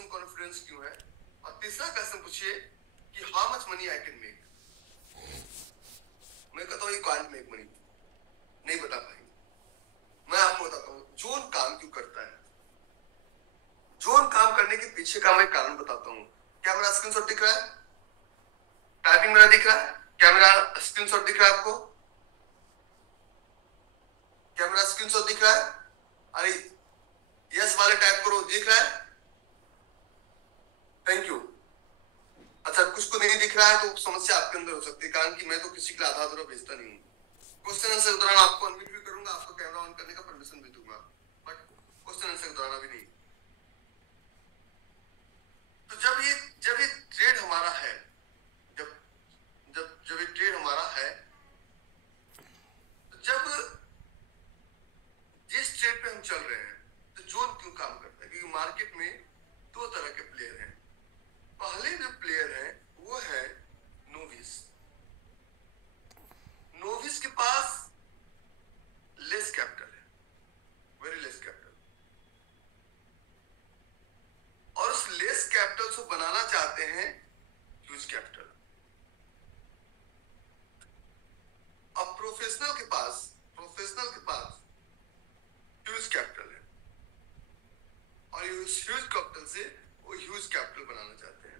Question confidence क्यों है, और तीसरा क्वेश्चन पूछिए कि how much money I can make. मैं कहता हूँ यू कांट मेक मनी, नहीं बता पाएंगे। मैं आपको बताता हूँ जोन काम क्यों करता है। जोन काम करने के पीछे का मैं कारण बताता हूँ। क्या मेरा स्क्रीनशॉट दिख रहा है? टाइपिंग मेरा दिख रहा है? क्या मेरा स्क्रीनशॉट दिख रहा है आपको? क्या मेरा स्क्रीनशॉट दिख रहा है? अरे यस वाले टाइप करो, दिख रहा है? Thank you. अच्छा, कुछ को नहीं दिख रहा है तो समस्या आपके अंदर हो सकती है, कारण कि मैं तो किसी के लिए आधा अधूरा भेजता नहीं हूँ। क्वेश्चन आंसर के दौरान आपको अनम्यूट भी करूंगा, आपको कैमरा ऑन करने का परमिशन भी दूंगा, बट क्वेश्चन आंसर के दौरान अभी नहीं। तो जब ये ट्रेड हमारा है, जब जब जब ये ट्रेड हमारा है, तो जब जिस ट्रेड पे हम चल रहे हैं तो जोन क्यों काम करता है? क्योंकि मार्केट में दो तरह के प्लेयर हैं। पहले जो प्लेयर है वो है नोविस। नोविस के पास लेस कैपिटल है, वेरी लेस कैपिटल, और उस लेस कैपिटल को बनाना चाहते हैं ह्यूज कैपिटल। अब प्रोफेशनल के पास ह्यूज कैपिटल है, और उस ह्यूज कैपिटल से वो ह्यूज कैपिटल बनाना चाहते हैं।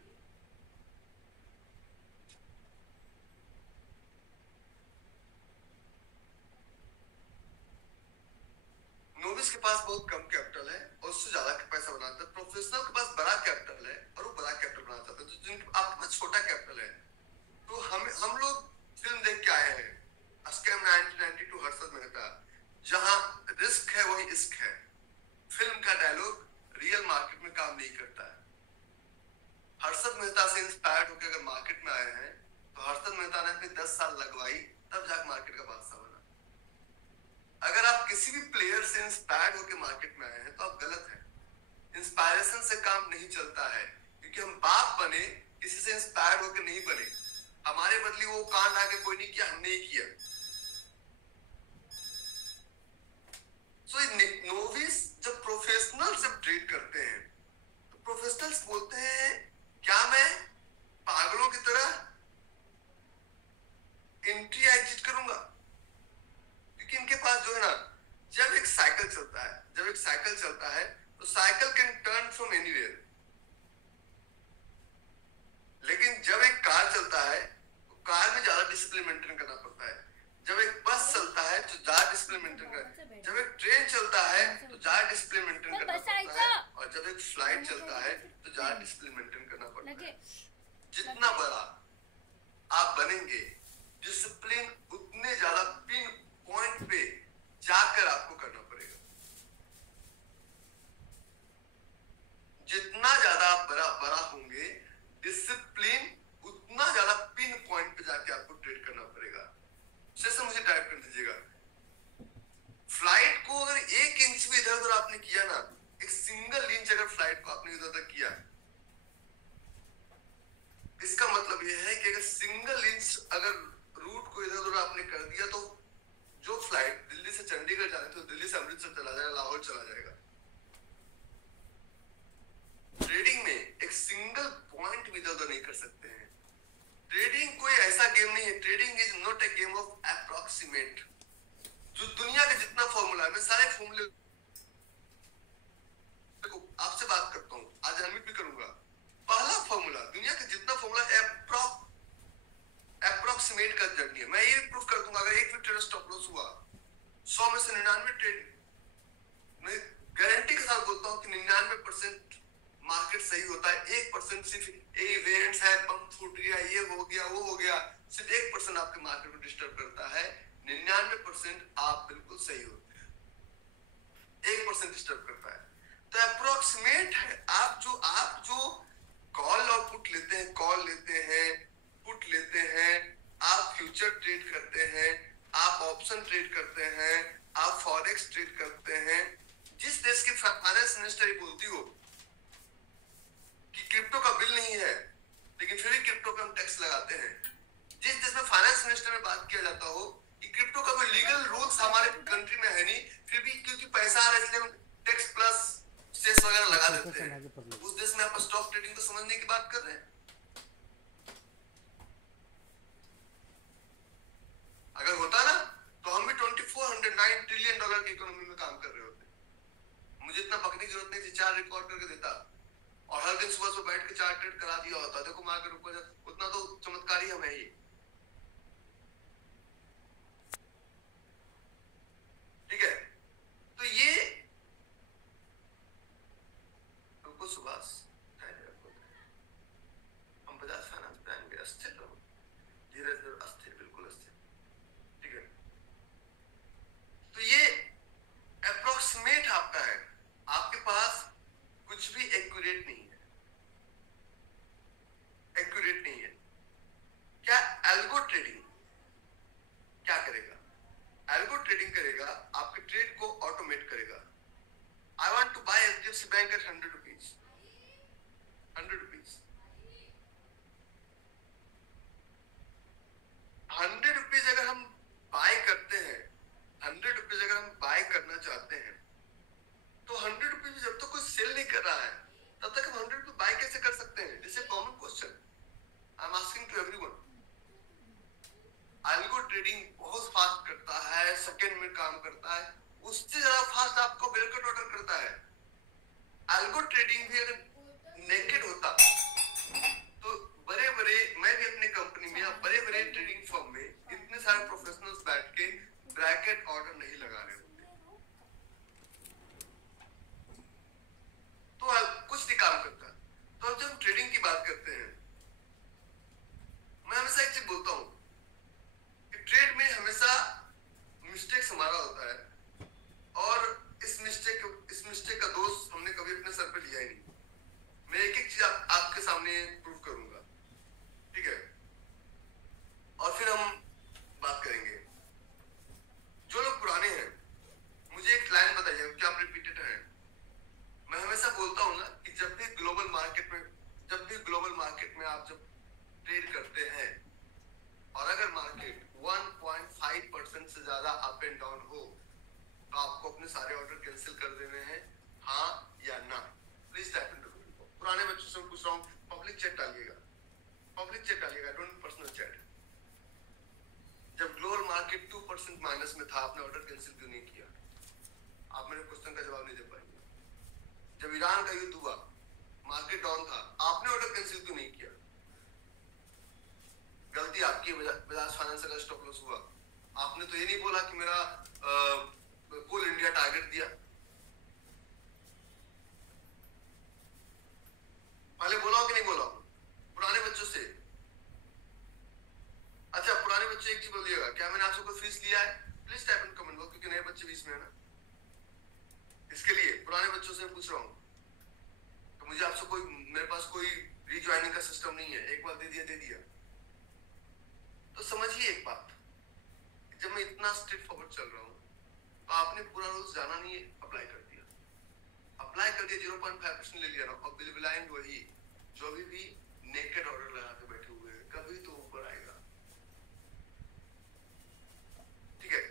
नोविस के पास बहुत कम कैपिटल है और उससे ज्यादा पैसा बनाता है। प्रोफेशनल के पास बड़ा कैपिटल है और वो बड़ा कैपिटल बनाना चाहता है। तो जिनके आपके पास छोटा कैपिटल है, तो हम लोग फिल्म देख के आए हैं स्कैम 1992 हर्षद मेहता, जहां रिस्क है वही इश्क है। फिल्म का डायलॉग रियल मार्केट में काम नहीं करता है। हर्षद मेहता से इंस्पायर्ड होकर अगर मार्केट में आए हैं तो हर्षद मेहता ने अपने 10 साल लगवाई, तब जाकर मार्केट का बादशाह बना। अगर आप किसी भी प्लेयर से इंस्पायर्ड होकर मार्केट में आए हैं तो आप गलत हैं। इंस्पायरेशन से काम नहीं चलता है, क्योंकि हम बाप बने किसी से इंस्पायर्ड होकर नहीं बने। हमारे बदले वो कांड आके कोई नहीं किया, हमने ही किया। नोविस जब प्रोफेशनल से ट्रेड करते हैं तो प्रोफेशनल्स बोलते हैं क्या मैं पागलों की तरह एंट्री एग्जिट करूंगा? क्योंकि इनके पास जो है ना, जब एक साइकिल चलता है तो cycle can turn from anywhere, लेकिन जब एक कार चलता है तो कार में ज्यादा डिसिप्लिन मेंटेन करना पड़ता है। जब एक बस चलता है तो ज्यादा डिसिप्लिन मेंटेन करना, जब एक ट्रेन चलता है तो ज्यादा डिसिप्लिन मेंटेन करना पड़ता है, और जब एक फ्लाइट चलता है तो ज्यादा डिसिप्लिन मेंटेन करना पड़ता है। जितना बड़ा आप बनेंगे, डिसिप्लिन उतने ज्यादा पिन पॉइंट पे जाकर आपको करना पड़ेगा। जितना ज्यादा आप बड़ा होंगे, डिसिप्लिन उतना ज्यादा पिन पॉइंट पे जाके आपको ट्रेड करना पड़ेगा। जैसे मुझे टाइप कर दीजिएगा, फ्लाइट को अगर 1 इंच भी इधर उधर आपने किया ना, एक सिंगल इंच अगर फ्लाइट को आपने इधर उधर किया, इसका मतलब यह है कि अगर सिंगल इंच अगर रूट को इधर उधर आपने कर दिया तो जो फ्लाइट दिल्ली से चंडीगढ़ जाने तो दिल्ली से अमृतसर चला जाएगा, लाहौर चला जाएगा। ट्रेडिंग में एक सिंगल पॉइंट भी इधर उधर नहीं कर सकते हैं। ट्रेडिंग कोई ऐसा गेम नहीं है। Trading is not a game of approximate. जो दुनिया का जितना फॉर्मूला है, मैं सारे फॉर्मूले आपसे बात करता हूं, आज अनम्यूट भी करूंगा। पहला फॉर्मूला, दुनिया का जितना फॉर्मूला अप्रॉक्सीमेट का जर्नी है। मैं ये प्रूफ कर दूंगा, अगर एक भी ट्रेड स्टॉप लॉस हुआ 100 में से 99 ट्रेड, मैं गारंटी के साथ बोलता हूं कि 99% मार्केट सही होता है। 1% सिर्फ इवेंट्स है, पंप फूट गया, ये हो गया, वो हो गया, सिर्फ 1% आपके मार्केट को डिस्टर्ब करता है। 99% आप बिल्कुल सही होते हैं, 1% डिस्टर्ब करता है। तो अप्रोक्सीमेट है। आप जो कॉल और पुट लेते हैं, पुट लेते हैं, आप फ्यूचर ट्रेड करते हैं, आप ऑप्शन ट्रेड करते हैं, आप फॉरेक्स ट्रेड करते हैं। जिस देश की फाइनेंस मिनिस्टर बोलती हो कि क्रिप्टो का बिल नहीं है, लेकिन फिर भी क्रिप्टो पे हम टैक्स लगाते हैं। जिस देश में फाइनेंस मिनिस्टर में बात किया जाता हो कि क्रिप्टो का कोई लीगल रूल्स हमारे कंट्री में है नहीं, फिर भी क्योंकि पैसा आ रहा है इसलिए हम टैक्स प्लस सेस वगैरह लगा देते हैं। उस देश में आप स्टॉक ट्रेडिंग को समझने की बात कर रहे हैं। अगर होता ना तो हम भी 2409 ट्रिलियन डॉलर की इकोनॉमी में काम कर रहे होते। मुझे इतना पकने की जरूरत नहीं थी, चार रिकॉर्ड करके देता और हर दिन सुबह बैठ के चार ट्रेड करा दिया होता। देखो मार्केट ऊपर, उतना तो चमत्कारी हम है ही। ठीक है, तो ये रुको सुभाष, हम बजाज फाइनेंस प्लान में अस्थिर रहो, धीरे धीरे अस्थिर, बिल्कुल अस्थिर। ठीक है, तो ये अप्रोक्सीमेट आपका है, आपके पास कुछ भी एक्यूरेट नहीं है, एक्यूरेट नहीं है। क्या एल्गो ट्रेडिंग क्या करेगा? एल्गो ट्रेडिंग करेगा, आपके ट्रेड को ऑटोमेट करेगा। I want to buy HDFC bank at 100 rupees, 100 rupees, 100 rupees अगर हम बाय करते हैं, 100 रुपीज अगर हम बाय करना चाहते हैं, तो 100 रुपीज जब तक कोई सेल नहीं कर रहा है तब तक हम 100 रुपीज बाय कैसे कर सकते हैं? This is common question I am asking to everyone. Algo trading बहुत फास्ट करता है, सेकंड में काम करता है, उससे ज्यादा फास्ट आपको बिलकुल ऑर्डर करता है। एल्गो ट्रेडिंग भी अगर नेकेड होता तो बड़े बड़े, मैं भी अपनी कंपनी में या बड़े बड़े ट्रेडिंग फर्म में इतने सारे प्रोफेशनल्स बैठ के ब्रैकेट ऑर्डर नहीं लगा रहे होते, तो कुछ नहीं काम करता। तो जब ट्रेडिंग की बात करते हैं, मैं हमेशा एक चीज बोलता हूं कि ट्रेड में हमेशा मिस्टेक्स हमारा होता है, और इस मिस्टेक का दोष हमने कभी अपने सर पे लिया ही नहीं। मैं एक एक चीज आपके सामने प्रूव करूंगा, ठीक है, और फिर हम बात करेंगे। जो लोग पुराने हैं मुझे एक लाइन बताइए, क्या आप रिपीटेड है? मैं हमेशा बोलता हूं ना कि जब भी ग्लोबल मार्केट में आप जब ट्रेड करते हैं और अगर मार्केट 1.5% से ज्यादा अप एंड डाउन हो तो आपको अपने सारे ऑर्डर कैंसिल कर देने हैं, हाँ या ना? Please type in. पुराने बच्चों से पूछ रहा हूँ, पब्लिक चैट डालिएगा, पब्लिक चैट डालिएगा, डोंट पर्सनल चैट। जब ग्लोबल मार्केट 2% माइनस में था, आपने ऑर्डर कैंसिल क्यों नहीं किया? आप मेरे क्वेश्चन का जवाब नहीं दे पाएंगे। जब ईरान का युद्ध हुआ, मार्केट डाउन था, आपने ऑर्डर कैंसिल क्यों नहीं किया? गलती आपकी। बजाज फाइनेंस का स्टॉप लॉस हुआ, आपने तो ये नहीं बोला कि मेरा कोल इंडिया टारगेट दिया, पहले बोला कि नहीं बोला? पुराने बच्चों से। अच्छा, पुराने बच्चे एक चीज बोलिएगा, क्या मैंने आपसे कोई फीस लिया है? Please type in comment box, क्योंकि नए बच्चे भी इसमें है ना, इसके लिए पुराने बच्चों से पूछ रहा हूँ। तो मुझे आपसे कोई, मेरे पास कोई रीज्वाइनिंग का सिस्टम नहीं है, एक बार दे दिया। तो समझिए एक बात, जब मैं इतना स्ट्रेट फॉरवर्ड चल रहा हूँ तो आपने पूरा रूल्स जाना नहीं है, अप्लाई कर दिया, 0.5% ले लिया ना, और बिल्कुल वही जो भी नेकेड ऑर्डर लगा के बैठे हुए हैं, कभी तो ऊपर आएगा, ठीक है,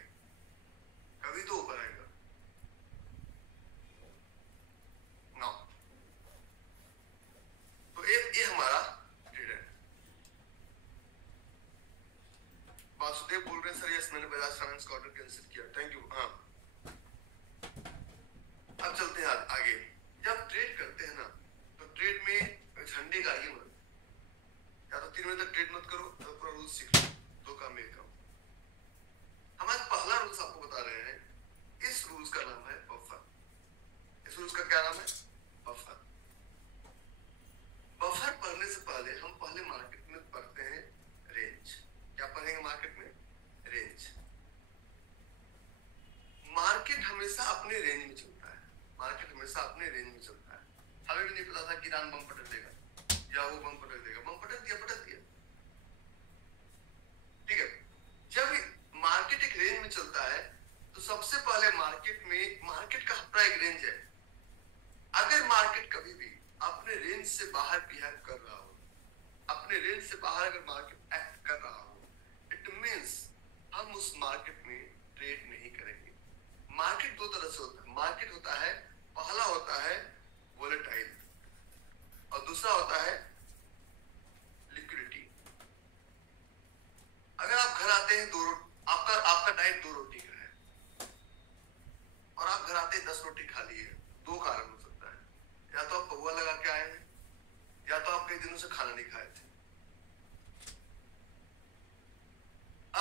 कभी तो ऊपर आएगा ना। तो ये हमारा ट्रेड है। वासुदेव बोल रहे हैं सर, यस मैंने बजाज फाइनेंस का ऑर्डर कैंसिल किया, थैंक यू। हाँ, अब चलते हैं आगे। जब ट्रेड करते हैं ना तो ट्रेड में झंडे गाइए मत, या तो 3 बजे तक ट्रेड मत करो, तो पूरा रूल सीख लो, तो काम एक काम। हमारा पहला रूल्स आपको बता रहे हैं, इस रूल्स का नाम है बफर। इस रूल्स का क्या नाम है? बफर। बफर पढ़ने से पहले हम पहले मार्केट में पढ़ते हैं रेंज। क्या पढ़ेंगे मार्केट में? रेंज। मार्केट हमेशा अपने रेंज में चलता है, मार्केट हमेशा अपने रेंज में चलता है। हमें भी नहीं पता था कि ईरान बम पटक देगा या वो बम पटक देगा, बम पटक दिया। ठीक है, जब मार्केट एक रेंज में चलता है तो सबसे पहले मार्केट का अपना एक रेंज है। अगर मार्केट कभी भी अपने रेंज से बाहर बिहेव कर रहा हो, अपने रेंज से बाहर अगर मार्केट एक्ट कर रहा हो, इट मींस हम उस मार्केट में ट्रेड नहीं करेंगे। मार्केट दो तरह से होता है। मार्केट होता है, पहला होता है से 10 रोटी खा ली है, दो कारण हो सकता है, या तो आप पौवा लगा के आए हैं, या तो आप कई दिनों से खाना नहीं खाए थे।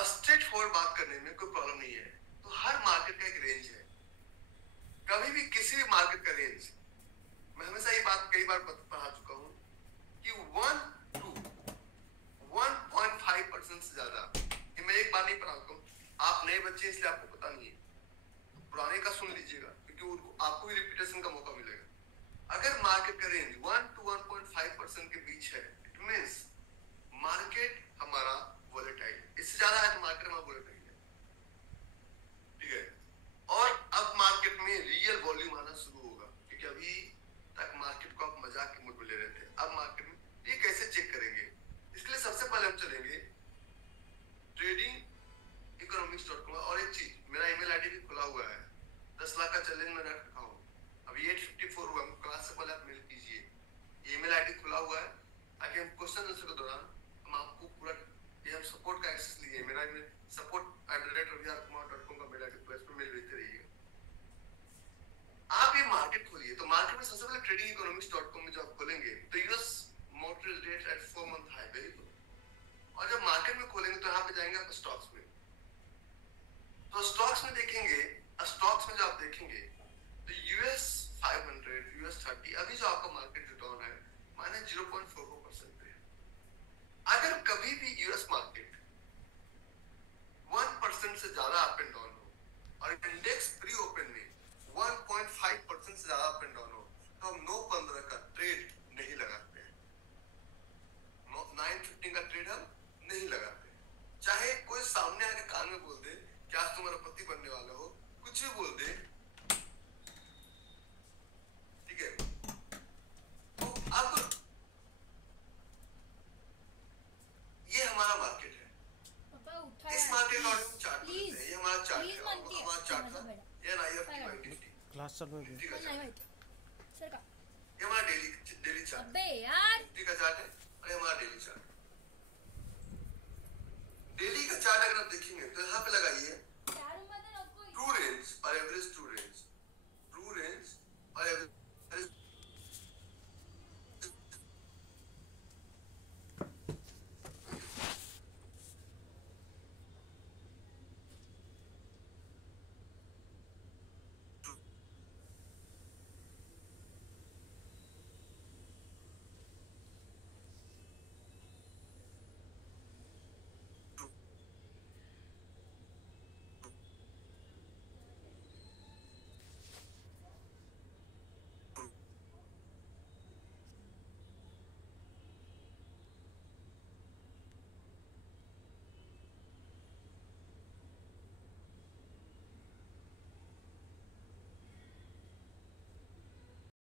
स्ट्रेट फॉरवर्ड बात करने में कोई प्रॉब्लम नहीं है। तो हर मार्केट का एक रेंज है, कभी भी किसी भी मार्केट का रेंज, मैं हमेशा ये बात कई बार पढ़ा चुका हूं कि 1 to 1.5% से ज्यादा, ये मैं एक बार नहीं पढ़ाता हूं, आप नए बच्चे इसलिए आपको पता नहीं है, तो पुराने का सुन लीजिएगा क्योंकि आपको भी रिपीटेशन का मौका मिलेगा। अगर मार्केट का रेंज 1 to 1.5% के बीच है, इट मींस मार्केट हमारा वोलेटाइल, इससे ज्यादा है तो मार्केट हमारा वोलेटाइल है, ठीक है। और अब मार्केट में रियल वॉल्यूम आना शुरू होगा, क्योंकि अभी तक मार्केट को आप मजाक के मूड में ले रहे थे, अब मार्केट में ये कैसे चेक करेंगे, इसके लिए सबसे पहले हम चलेंगे ट्रेडिंग इकोनॉमिक्स.com। और एक चीज, मेरा ईमेल आईडी भी खुला हुआ है, 10 लाख का चैलेंज मैं रखा हूँ, अभी 854 हुआ, क्लास से पहले आप मेल कीजिए, ईमेल आईडी खुला हुआ है, ताकि हम क्वेश्चन आंसर के दौरान हम आपको पूरा हम सपोर्ट का एक्सेस लिए, मेरा ईमेल support@raviarkumar.com का मेल आईडी, प्लस पे मेल भेजते रहिए। आप ये मार्केट खोलिए, तो मार्केट में सबसे पहले ट्रेडिंग इकोनॉमिक्स.com में जब आप खोलेंगे तो US mortgage rate at 4 month high, very good. और जब मार्केट में खोलेंगे तो यहाँ पे जाएंगे आप स्टॉक्स में, तो स्टॉक्स में देखेंगे, स्टॉक्स में जो आप देखेंगे तो यूएस 500, यूएस 30, अभी जो आपका मार्केट रिटर्न है -0.44% पे है। अगर कभी भी यूएस मार्केट 1% से ज्यादा अप एंड डाउन हो और इंडेक्स प्री ओपन में 1.5% से ज्यादा अप एंड डाउन हो, तो हम 9.15 का ट्रेड नहीं लगाते हैं, 9.15 का ट्रेड हम नहीं लगाते हैं। चाहे कोई सामने आके कान में बोल दे कि आज तुम्हारा पति बनने वाला हो, कुछ भी बोल दे, ठीक है। तो अब ये हमारा मार्केट है, इस मार्केट का चार्ट है, ये हमारा चार्ट है, हमारा चार्ट था ये NIFT क्लास चल रही है सर का, ये हमारा डेली चार्ट, अबे यार निफ्टी का चार्ट है, और ये हमारा डेली चार्ट। डेली का चार्ट अगर आप देखेंगे तो यहाँ पे लगाइए ट्रू रेंज और एवरेज ट्रू रेंज,